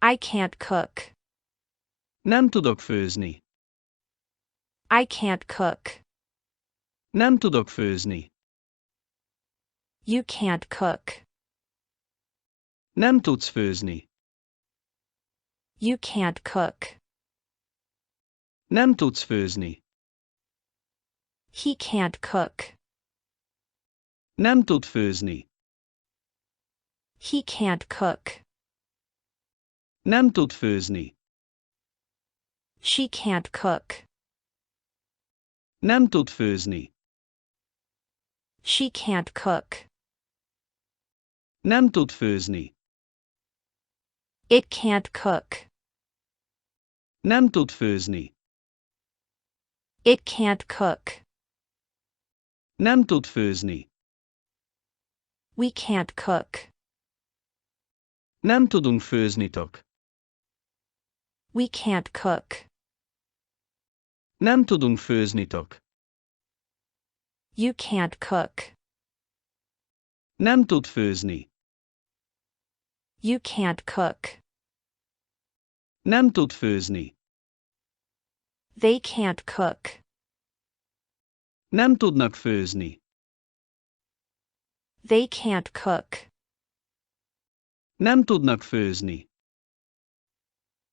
I can't cook. Nem tudok főzni. I can't cook. Nem tudok főzni. You can't cook. Nem tudsz főzni. You can't cook. Nem tudsz főzni. He can't cook. Nem tud főzni. He can't cook. Nem tud főzni. She can't cook. Nem tud főzni. She can't cook. Nem tud főzni. It can't cook. Nem tud főzni. It can't cook. Nem tud főzni. We can't cook. Nem tudunk főznitok. We can't cook. Nem tudunk főznitok. You can't cook. Nem tud főzni. You can't cook. Nem tud főzni. They can't cook. Nem tudnak főzni. They can't cook. Nem tudnak főzni.